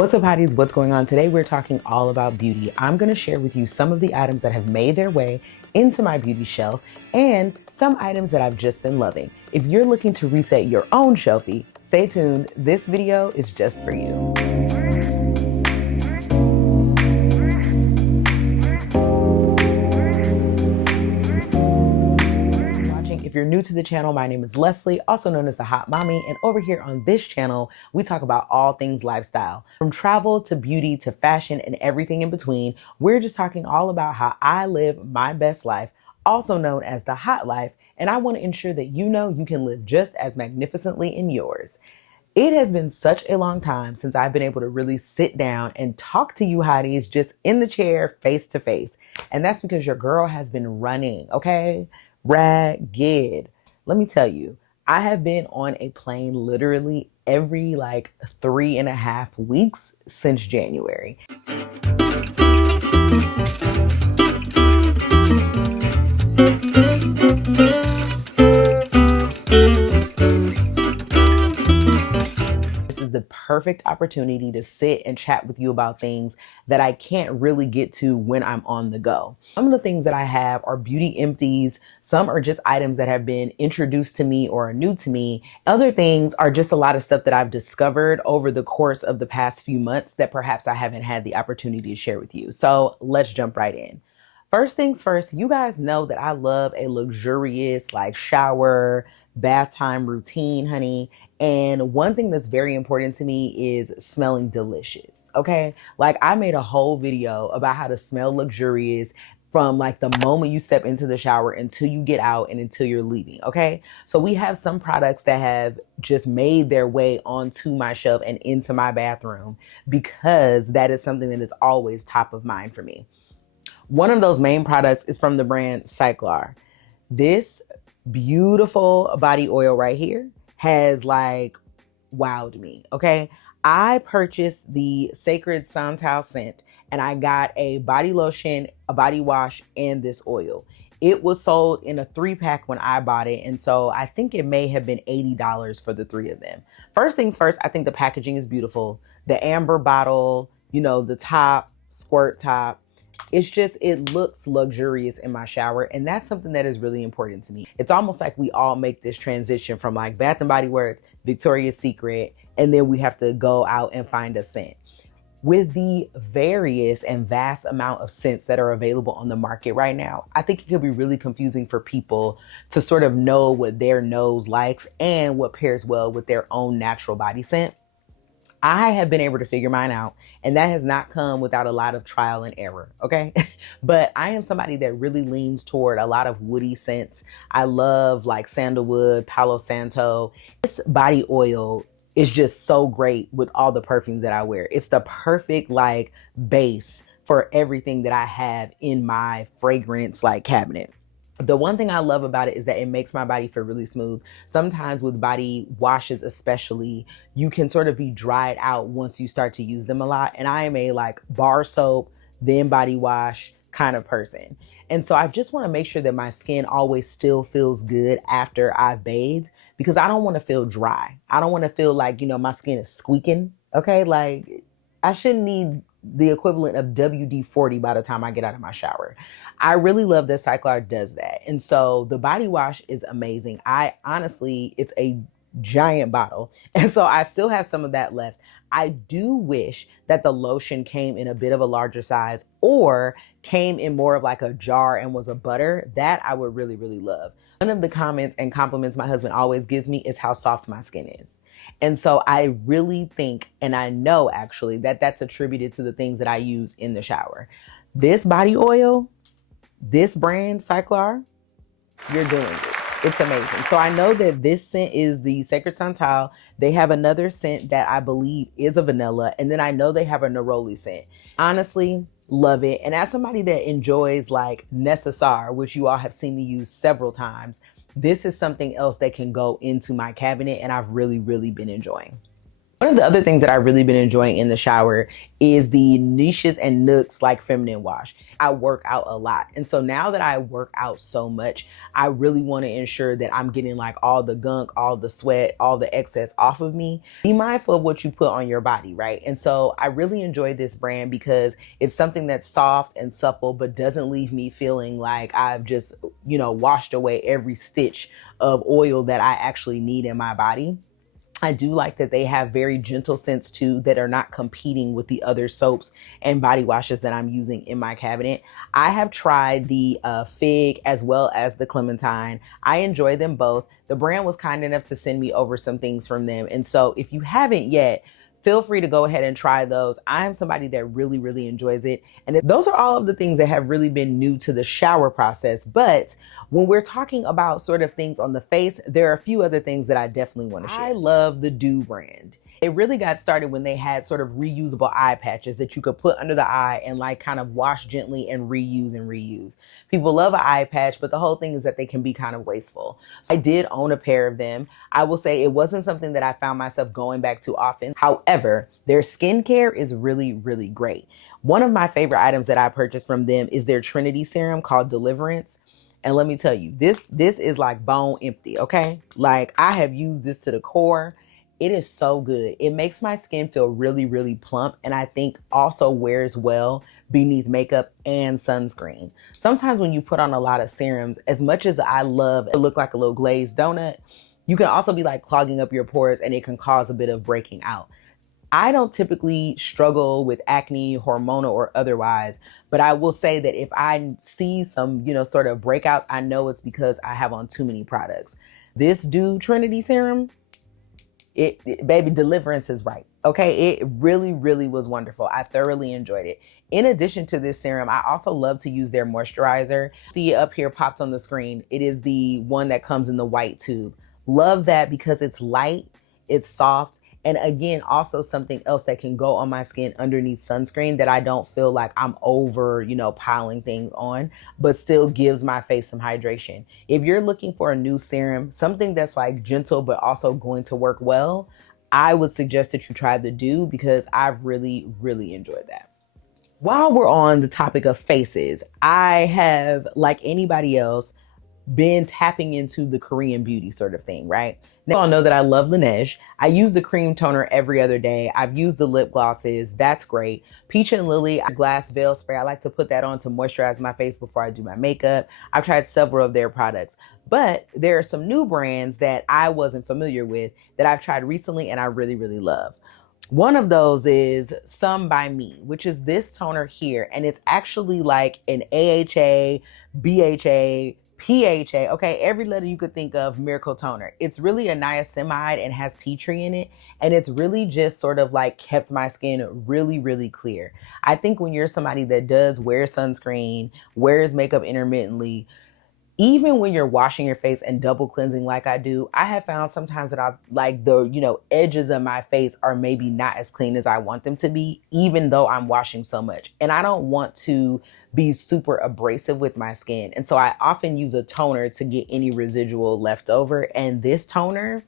What's up, hotties? What's going on? Today we're talking all about beauty. I'm going to share with you some of the items that have made their way into my beauty shelf and some items that I've just been loving. If you're looking to reset your own shelfie, stay tuned. This video is just for you. If you're new to the channel, my name is Leslie, also known as the Hot Mommy, and over here on this channel, we talk about all things lifestyle. From travel to beauty to fashion and everything in between, we're just talking all about how I live my best life, also known as the hot life, and I want to ensure that you know you can live just as magnificently in yours. It has been such a long time since I've been able to really sit down and talk to you hotties just in the chair, face to face. And that's because your girl has been running, okay? Ragged. Let me tell you, I have been on a plane literally every 3.5 weeks since January. The perfect opportunity to sit and chat with you about things that I can't really get to when I'm on the go. Some of the things that I have are beauty empties. Some are just items that have been introduced to me or are new to me. Other things are just a lot of stuff that I've discovered over the course of the past few months that perhaps I haven't had the opportunity to share with you. So let's jump right in. First things first, you guys know that I love a luxurious shower, bath time routine, honey. And one thing that's very important to me is smelling delicious, okay? I made a whole video about how to smell luxurious from the moment you step into the shower until you get out and until you're leaving, okay? So we have some products that have just made their way onto my shelf and into my bathroom because that is something that is always top of mind for me. One of those main products is from the brand CYKLAR. This beautiful body oil right here has wowed me, okay? I purchased the Sacred Santal scent and I got a body lotion, a body wash, and this oil. It was sold in a 3-pack when I bought it, and so I think it may have been $80 for the 3 of them. First things first, I think the packaging is beautiful. The amber bottle, the top, squirt top, it looks luxurious in my shower, and that's something that is really important to me. It's almost like we all make this transition from Bath & Body Works, Victoria's Secret, and then we have to go out and find a scent. With the various and vast amount of scents that are available on the market right now, I think it could be really confusing for people to sort of know what their nose likes and what pairs well with their own natural body scent. I have been able to figure mine out, and that has not come without a lot of trial and error, okay? But I am somebody that really leans toward a lot of woody scents. I love sandalwood, Palo Santo. This body oil is just so great with all the perfumes that I wear. It's the perfect base for everything that I have in my fragrance cabinet. The one thing I love about it is that it makes my body feel really smooth. Sometimes with body washes especially, you can sort of be dried out once you start to use them a lot. And I am a bar soap, then body wash kind of person. And so I just want to make sure that my skin always still feels good after I've bathed, because I don't want to feel dry. I don't want to feel my skin is squeaking, okay? I shouldn't need the equivalent of WD-40 by the time I get out of my shower. I really love that CYKLAR does that. And so the body wash is amazing. It's a giant bottle. And so I still have some of that left. I do wish that the lotion came in a bit of a larger size or came in more of a jar and was a butter. That I would really, really love. One of the comments and compliments my husband always gives me is how soft my skin is. And so I really think, and I know actually, that that's attributed to the things that I use in the shower. This body oil, this brand, CYKLAR, you're doing it. It's amazing. So I know that this scent is the Sacred Santal. They have another scent that I believe is a vanilla. And then I know they have a neroli scent. Honestly, love it. And as somebody that enjoys Necessaire, which you all have seen me use several times, this is something else that can go into my cabinet and I've really, really been enjoying. One of the other things that I've really been enjoying in the shower is the NICHES and Nooks feminine wash. I work out a lot. And so now that I work out so much, I really want to ensure that I'm getting like all the gunk, all the sweat, all the excess off of me. Be mindful of what you put on your body, right? And so I really enjoy this brand because it's something that's soft and supple, but doesn't leave me feeling like I've just, you know, washed away every stitch of oil that I actually need in my body. I do like that they have very gentle scents too that are not competing with the other soaps and body washes that I'm using in my cabinet. I have tried the Fig as well as the Clementine. I enjoy them both. The brand was kind enough to send me over some things from them. And so if you haven't yet, feel free to go ahead and try those. I am somebody that really enjoys it. And those are all of the things that have really been new to the shower process. But when we're talking about sort of things on the face, there are a few other things that I definitely want to share. I love the DIEUX brand. It really got started when they had sort of reusable eye patches that you could put under the eye and like kind of wash gently and reuse. People love an eye patch, but the whole thing is that they can be kind of wasteful. So I did own a pair of them. I will say it wasn't something that I found myself going back to often. However, their skincare is really great. One of my favorite items that I purchased from them is their Trinity serum called Deliverance. And let me tell you, this is like bone empty, okay? Like I have used this to the core. It is so good. It makes my skin feel really plump, and I think also wears well beneath makeup and sunscreen. Sometimes when you put on a lot of serums, as much as I love to look like a little glazed donut, you can also be like clogging up your pores and it can cause a bit of breaking out. I don't typically struggle with acne, hormonal or otherwise, but I will say that if I see some, you know, sort of breakouts, I know it's because I have on too many products. This DIEUX Trinity serum, baby, Deliverance is right. Okay, it really was wonderful. I thoroughly enjoyed it. In addition to this serum, I also love to use their moisturizer. See it up here popped on the screen. It is the one that comes in the white tube. Love that because it's light, it's soft, and again, also something else that can go on my skin underneath sunscreen that I don't feel like I'm over, you know, piling things on, but still gives my face some hydration. If you're looking for a new serum, something that's like gentle, but also going to work well, I would suggest that you try the DIEUX because I've really enjoyed that. While we're on the topic of faces, I have, like anybody else, been tapping into the Korean beauty sort of thing, right? Now, you all know that I love Laneige. I use the cream toner every other day. I've used the lip glosses. That's great. Peach and Lily glass veil spray. I like to put that on to moisturize my face before I do my makeup. I've tried several of their products, but there are some new brands that I wasn't familiar with that I've tried recently and I really love. One of those is Some by Me, which is this toner here. And it's actually like an AHA, BHA, PHA, okay, every letter you could think of, miracle toner. It's really a niacinamide and has tea tree in it. And it's really just sort of like kept my skin really clear. I think when you're somebody that does wear sunscreen, wears makeup intermittently, even when you're washing your face and double cleansing like I do, I have found sometimes that I've like the, you know, edges of my face are maybe not as clean as I want them to be, even though I'm washing so much. And I don't want to be super abrasive with my skin. And so I often use a toner to get any residual left over. And this toner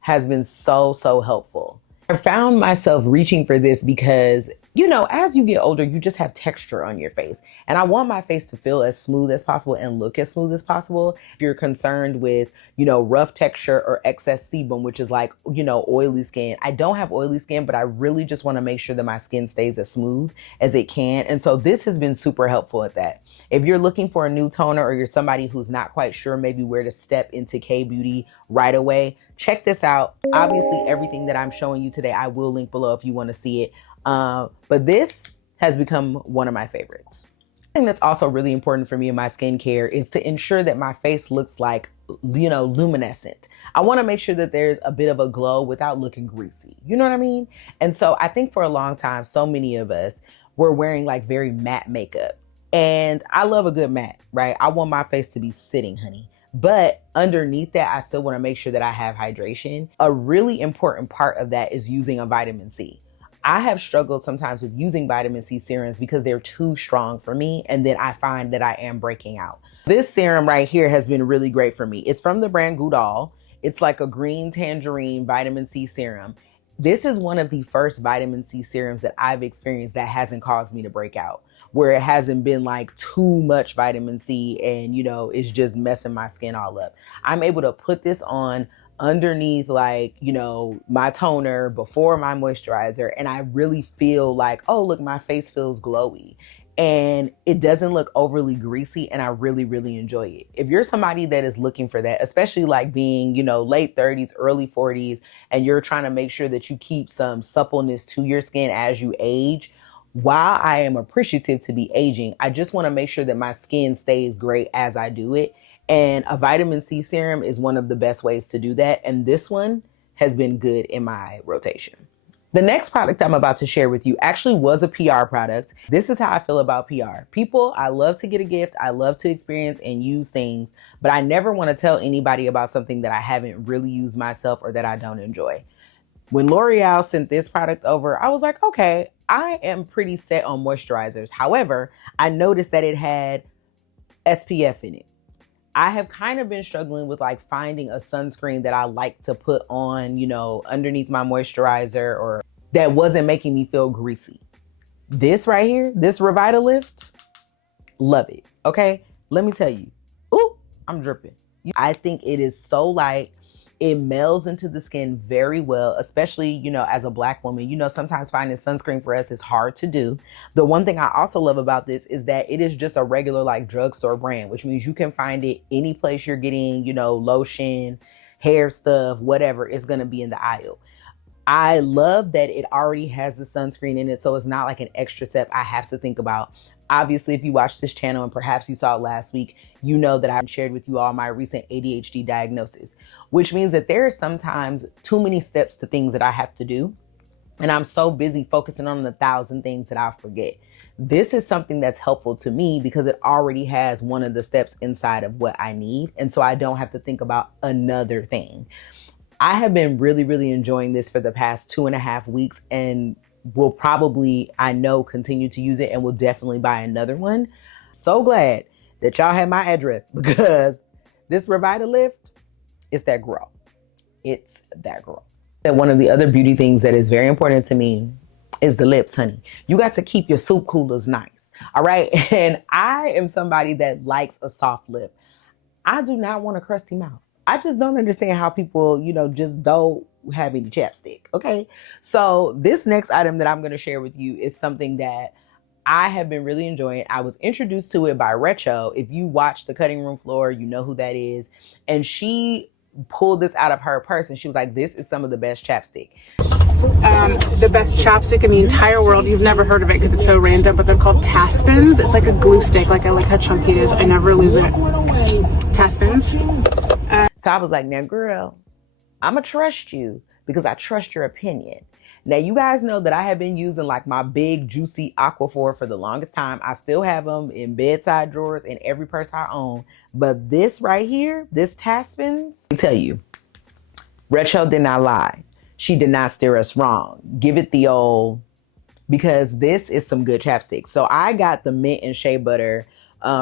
has been so helpful. I found myself reaching for this because, you know, as you get older, you just have texture on your face. And I want my face to feel as smooth as possible and look as smooth as possible. If you're concerned with, you know, rough texture or excess sebum, which is like, you know, oily skin. I don't have oily skin, but I really just want to make sure that my skin stays as smooth as it can. And so this has been super helpful at that. If you're looking for a new toner or you're somebody who's not quite sure maybe where to step into K-beauty right away, check this out. Obviously, everything that I'm showing you today, I will link below if you want to see it. But this has become one of my favorites. Thing that's also really important for me in my skincare is to ensure that my face looks like, you know, luminescent. I want to make sure that there's a bit of a glow without looking greasy. You know what I mean? And so I think for a long time, so many of us were wearing like very matte makeup. And I love a good matte, right? I want my face to be sitting, honey. But underneath that, I still want to make sure that I have hydration. A really important part of that is using a vitamin C. I have struggled sometimes with using vitamin C serums because they're too strong for me. And then I find that I am breaking out. This serum right here has been really great for me. It's from the brand GOODAL. It's like a green tangerine vitamin C serum. This is one of the first vitamin C serums that I've experienced that hasn't caused me to break out, where it hasn't been like too much vitamin C and, you know, it's just messing my skin all up. I'm able to put this on underneath, like, you know, my toner before my moisturizer, and I really feel like, oh, look, my face feels glowy. And it doesn't look overly greasy, and I really, really enjoy it. If you're somebody that is looking for that, especially like being, you know, late 30s, early 40s, and you're trying to make sure that you keep some suppleness to your skin as you age, while I am appreciative to be aging, I just want to make sure that my skin stays great as I do it. And a vitamin C serum is one of the best ways to do that. And this one has been good in my rotation. The next product I'm about to share with you actually was a PR product. This is how I feel about PR. People, I love to get a gift. I love to experience and use things, but I never want to tell anybody about something that I haven't really used myself or that I don't enjoy. When L'Oreal sent this product over, I was like, okay, I am pretty set on moisturizers. However, I noticed that it had SPF in it. I have kind of been struggling with like finding a sunscreen that I like to put on, you know, underneath my moisturizer, or that wasn't making me feel greasy. This right here, this REVITALIFT, love it. Okay, let me tell you. Ooh, I'm dripping. I think it is so light. It melds into the skin very well, especially, you know, as a Black woman. You know, sometimes finding sunscreen for us is hard to do. The one thing I also love about this is that it is just a regular like drugstore brand, which means you can find it any place you're getting, you know, lotion, hair stuff, whatever is going to be in the aisle. I love that it already has the sunscreen in it, so it's not like an extra step I have to think about. Obviously, if you watched this channel and perhaps you saw it last week, you know that I've shared with you all my recent ADHD diagnosis, which means that there are sometimes too many steps to things that I have to do. And I'm so busy focusing on the 1,000 things that I forget. This is something that's helpful to me because it already has one of the steps inside of what I need. And so I don't have to think about another thing. I have been really, really enjoying this for the past 2.5 weeks, and will probably, I know, continue to use it, and will definitely buy another one. So glad that y'all have my address, because this REVITALIFT is that girl. It's that girl. And one of the other beauty things that is very important to me is the lips, honey. You got to keep your soup coolers nice, all right? And I am somebody that likes a soft lip. I do not want a crusty mouth. I just don't understand how people, you know, just don't have any chapstick, okay? So this next item that I'm gonna share with you is something that I have been really enjoying. I was introduced to it by Recho. If you watch the cutting room floor, you know who that is. And she pulled this out of her purse and she was like, this is some of the best chapstick. The best chapstick in the entire world. You've never heard of it because it's so random, but they're called TASPENS. It's like a glue stick. Like, I like how chunky it is. I never lose it. TASPENS. So I was like, now girl, I'm gonna trust you because I trust your opinion. Now you guys know that I have been using like my big juicy Aquaphor for the longest time. I still have them in bedside drawers in every purse I own. But this right here, this TASPENS, let me tell you, Recho did not lie. She did not steer us wrong. Give it the old, because this is some good chapstick. So I got the mint and shea butter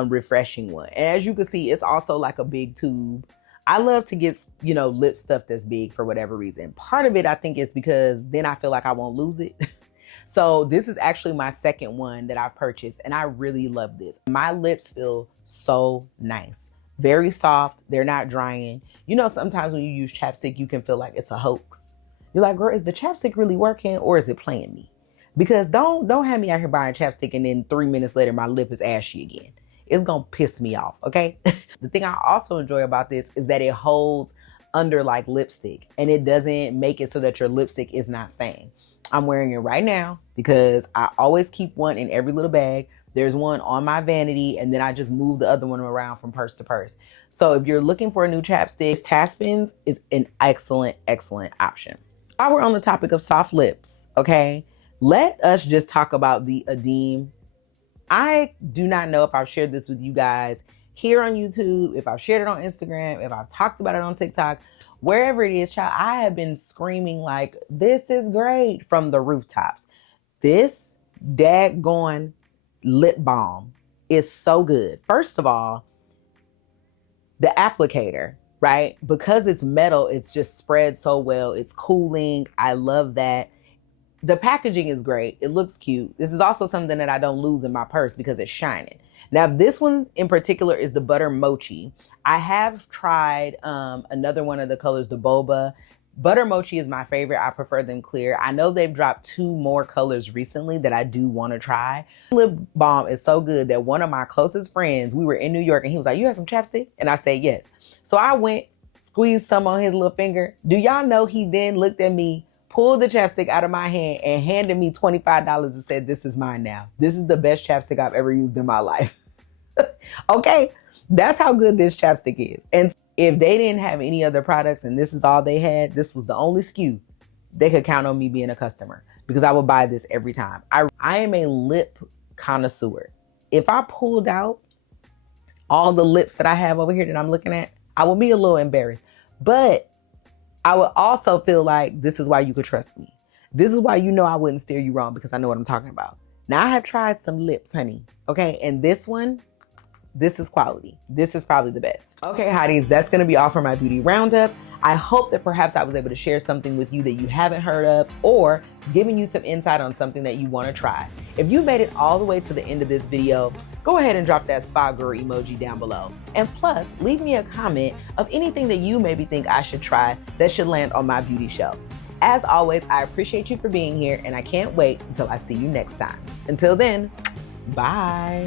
refreshing one. And as you can see, it's also like a big tube. I love to get, you know, lip stuff that's big for whatever reason. Part of it, I think, is because then I feel like I won't lose it. So this is actually my second one that I've purchased, and I really love this. My lips feel so nice. Very soft. They're not drying. You know, sometimes when you use chapstick, you can feel like it's a hoax. You're like, girl, is the chapstick really working or is it playing me? Because don't have me out here buying chapstick and then 3 minutes later my lip is ashy again. It's gonna piss me off, okay? The thing I also enjoy about this is that it holds under like lipstick, and it doesn't make it so that your lipstick is not staying. I'm wearing it right now because I always keep one in every little bag. There's one on my vanity, and then I just move the other one around from purse to purse. So if you're looking for a new chapstick, TASPENS is an excellent, excellent option. While we're on the topic of soft lips, okay, let us just talk about the EADEM. I do not know if I've shared this with you guys here on YouTube, if I've shared it on Instagram, if I've talked about it on TikTok, wherever it is, child, I have been screaming like, this is great from the rooftops. This daggone lip balm is so good. First of all, the applicator. right? Because it's metal, it's just spread so well. It's cooling. I love that. The packaging is great. It looks cute. This is also something that I don't lose in my purse because it's shining. Now, this one in particular is the Butter Mochi. I have tried another one of the colors, the Boba. Butter Mochi is my favorite. I prefer them clear. I know they've dropped 2 more colors recently that I do want to try. Lip balm is so good that one of my closest friends, we were in New York, and he was like, "You have some chapstick?" And I said, "Yes." So I went, squeezed some on his little finger. Do y'all know he then looked at me, pulled the chapstick out of my hand, and handed me $25 and said, "This is mine now. This is the best chapstick I've ever used in my life." Okay, that's how good this chapstick is. And if they didn't have any other products and this is all they had, this was the only SKU, they could count on me being a customer because I would buy this every time. I am a lip connoisseur. If I pulled out all the lips that I have over here that I'm looking at, I would be a little embarrassed. But I would also feel like this is why you could trust me. This is why you know I wouldn't steer you wrong because I know what I'm talking about. Now I have tried some lips, honey. Okay, and this one, this is quality. This is probably the best. Okay, hotties, that's gonna be all for my beauty roundup. I hope that perhaps I was able to share something with you that you haven't heard of or giving you some insight on something that you wanna try. If you made it all the way to the end of this video, go ahead and drop that spa girl emoji down below. And plus, leave me a comment of anything that you maybe think I should try that should land on my beauty shelf. As always, I appreciate you for being here and I can't wait until I see you next time. Until then, bye.